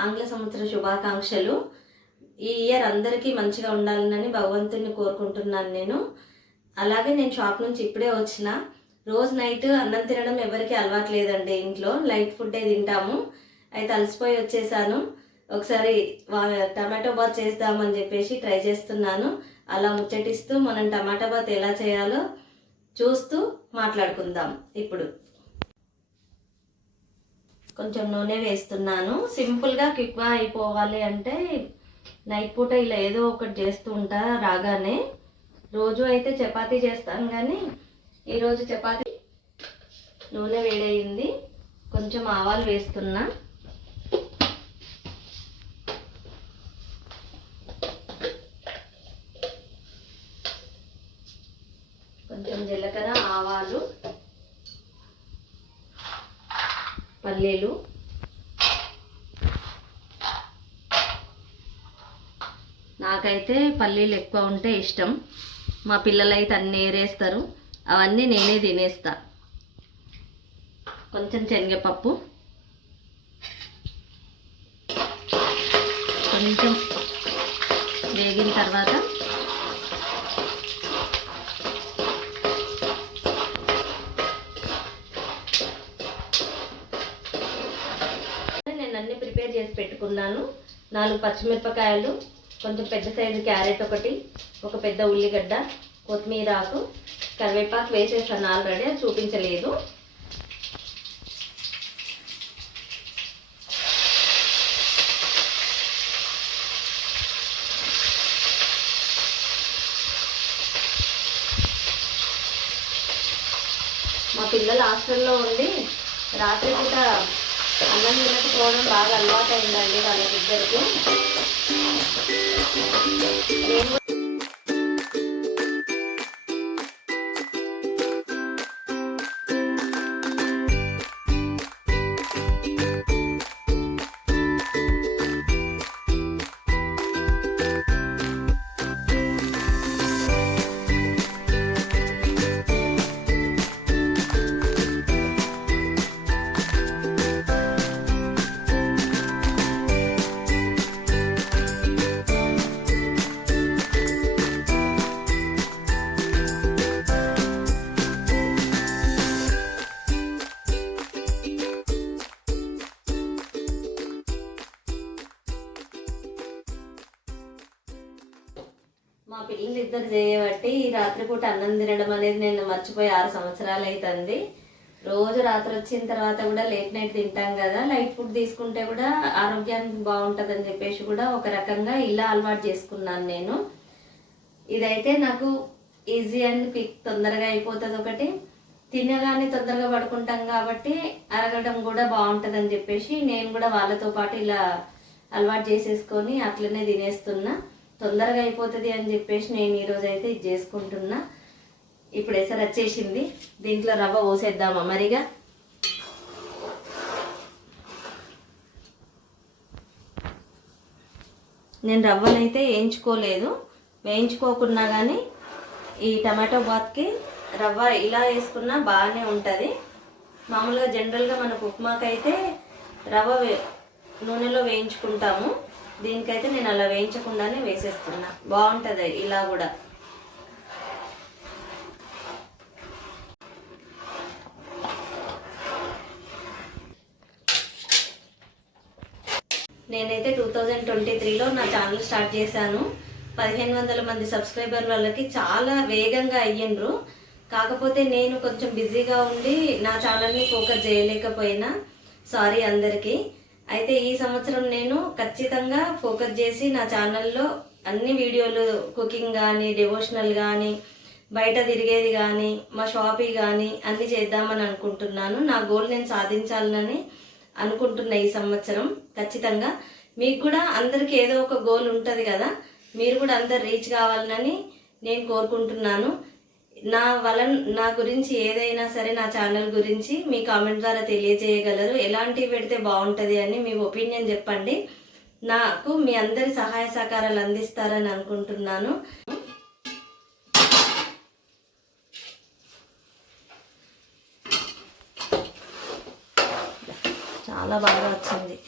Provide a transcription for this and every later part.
ఆంగ్ల సంవత్సర శుభాకాంక్షలు. ఈ ఇయర్ అందరికీ మంచిగా ఉండాలని భగవంతుని కోరుకుంటున్నాను నేను. అలాగే నేను షాప్ నుంచి ఇప్పుడే వచ్చిన. రోజు నైట్ అన్నం తినడం ఎవరికి అలవాటు లేదండి ఇంట్లో. లైట్ ఫుడ్డే తింటాము. అయితే అలసిపోయి వచ్చేసాను. ఒకసారి వా- టమాటో బాత్ చేద్దామని చెప్పేసి ట్రై చేస్తున్నాను. అలా ముచ్చటిస్తూ మనం టమాటా బాత్ ఎలా చేయాలో చూస్తూ మాట్లాడుకుందాం ఇప్పుడు. కొంచెం నూనె వేస్తున్నాను. సింపుల్గా క్విక్గా అయిపోవాలి అంటే నైట్ పూట ఇలా ఏదో ఒకటి చేస్తూ ఉంటా రాగానే. రోజు అయితే చపాతీ చేస్తాను కానీ ఈరోజు చపాతీ నూనె వేడయింది. కొంచెం ఆవాలు వేస్తున్నా. కొంచెం జీలకర్ర ఆవాలు పల్లీలు. నాకైతే పల్లీలు ఎక్కువ ఉంటే ఇష్టం. మా పిల్లలైతే అన్నీ ఏరేస్తారు. అవన్నీ నేనే తినేస్తా. కొంచెం శనగపప్పు. కొంచెం వేగిన తర్వాత పెట్టుకున్నాను. నాలుగు పచ్చిమిరపకాయలు కొంచెం పెద్ద సైజు క్యారెట్ ఒకటి ఒక పెద్ద ఉల్లిగడ్డ కొత్తిమీర ఆకు కరివేపాకు వేసేసాను ఆల్రెడీ అది చూపించలేదు. మా పిల్లలు హాస్టల్లో ఉండి రాత్రి పూట అన్నం తినకపోవడం బాగా అలవాటు అయిందండి వాళ్ళకిద్దరికి మా పిల్లలు ఇద్దరు చేయబట్టి ఈ రాత్రిపూట అన్నం తినడం అనేది నేను మర్చిపోయి ఆరు సంవత్సరాలు అవుతుంది రోజు రాత్రి వచ్చిన తర్వాత కూడా లేట్ నైట్ తింటాం కదా. లైట్ ఫుడ్ తీసుకుంటే కూడా ఆరోగ్యానికి బాగుంటుంది అని చెప్పేసి కూడా ఒక రకంగా ఇలా అలవాటు చేసుకున్నాను నేను. ఇదైతే నాకు ఈజీ అండ్ క్విక్ తొందరగా అయిపోతుంది ఒకటి. తినగానే తొందరగా పడుకుంటాం కాబట్టి అరగడం కూడా బాగుంటుంది అని చెప్పేసి నేను కూడా వాళ్ళతో పాటు ఇలా అలవాటు చేసేసుకొని అట్లనే తినేస్తున్నా. తొందరగా అయిపోతుంది అని చెప్పేసి నేను ఈరోజు అయితే ఇది చేసుకుంటున్నా. ఇప్పుడు ఎసరు వచ్చేసింది. దీంట్లో రవ్వ పోసేద్దామా మరిగా నేను రవ్వనైతే వేయించుకోలేదు. వేయించుకోకున్నా కానీ ఈ టమాటో బాత్కి రవ్వ ఇలా వేసుకున్నా బాగానే ఉంటుంది. మామూలుగా జనరల్గా మనకు ఉప్మాకైతే అయితే రవ్వ వే- నూనెలో వేయించుకుంటాము. దీనికైతే నేను అలా వేయించకుండానే వేసేస్తున్నా. బాగుంటుంది ఇలా కూడా. నేనైతే టూ థౌజండ్ ట్వంటీ త్రీలో నా ఛానల్ స్టార్ట్ చేశాను. పదిహేను వందల మంది సబ్స్క్రైబర్ వాళ్ళకి చాలా వేగంగా అయ్యిండ్రు. కాకపోతే నేను కొంచెం బిజీగా ఉండి నా ఛానల్ని ఫోకస్ చేయలేకపోయినా. సారీ అందరికీ. అయితే ఈ సంవత్సరం నేను ఖచ్చితంగా ఫోకస్ చేసి నా ఛానల్లో అన్ని వీడియోలు కుకింగ్ కానీ డివోషనల్ కానీ బయట తిరిగేది కానీ మా షాపీ కానీ అన్ని చేద్దామని అనుకుంటున్నాను. నా గోల్ నేను సాధించాలని అనుకుంటున్నా ఈ సంవత్సరం ఖచ్చితంగా. మీకు కూడా అందరికి ఏదో ఒక గోల్ ఉంటుంది కదా మీరు కూడా అందరు రీచ్ కావాలని నేను కోరుకుంటున్నాను. నా వలన నా గురించి ఏదైనా సరే నా ఛానల్ గురించి మీ కామెంట్ ద్వారా తెలియజేయగలరు. ఎలాంటివి పెడితే బాగుంటుంది అని మీ ఒపీనియన్ చెప్పండి. నాకు మీ అందరి సహాయ సహకారాలు అందిస్తారని అనుకుంటున్నాను. చాలా బాగా వచ్చింది.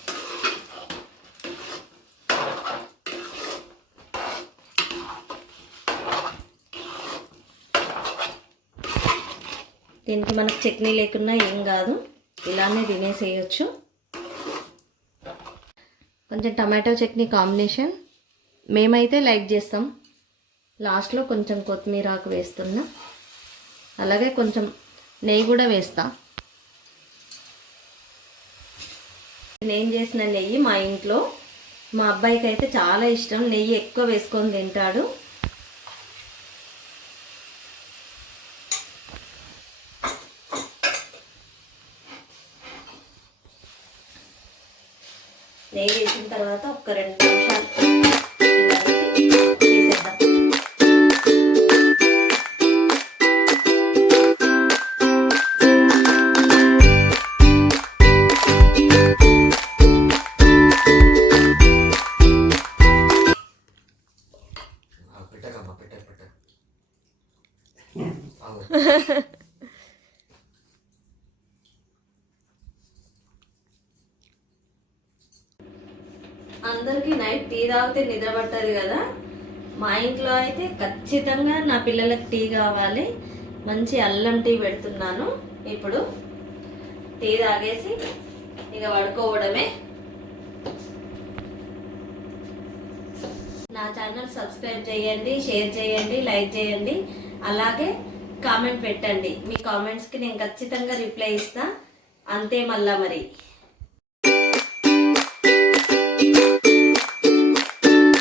దీనికి మనకు చట్నీ లేకున్నా ఏం కాదు. ఇలానే తినేసేయచ్చు. కొంచెం టమాటో చట్నీ కాంబినేషన్. మేమైతే లైక్ చేస్తాం. లాస్ట్లో కొంచెం కొత్తిమీర ఆకు వేస్తున్నా. అలాగే కొంచెం నెయ్యి కూడా వేస్తా. నేను చేసిన నెయ్యి మా ఇంట్లో మా అబ్బాయికి అయితే చాలా ఇష్టం. నెయ్యి ఎక్కువ వేసుకొని తింటాడు. నెయ్యి వేసిన తర్వాత ఒక రెండు నిమిషాలు అందరికీ నైట్ టీ తాగితే నిద్ర కదా. మా ఇంట్లో అయితే ఖచ్చితంగా నా పిల్లలకు టీ కావాలి. మంచి అల్లం టీ పెడుతున్నాను. ఇప్పుడు టీ తాగేసి ఇక పడుకోవడమే. నా ఛానల్ సబ్స్క్రైబ్ చేయండి షేర్ చేయండి లైక్ చేయండి. అలాగే కామెంట్ పెట్టండి. మీ కామెంట్స్కి నేను ఖచ్చితంగా రిప్లై ఇస్తా. అంతే మళ్ళా మరి.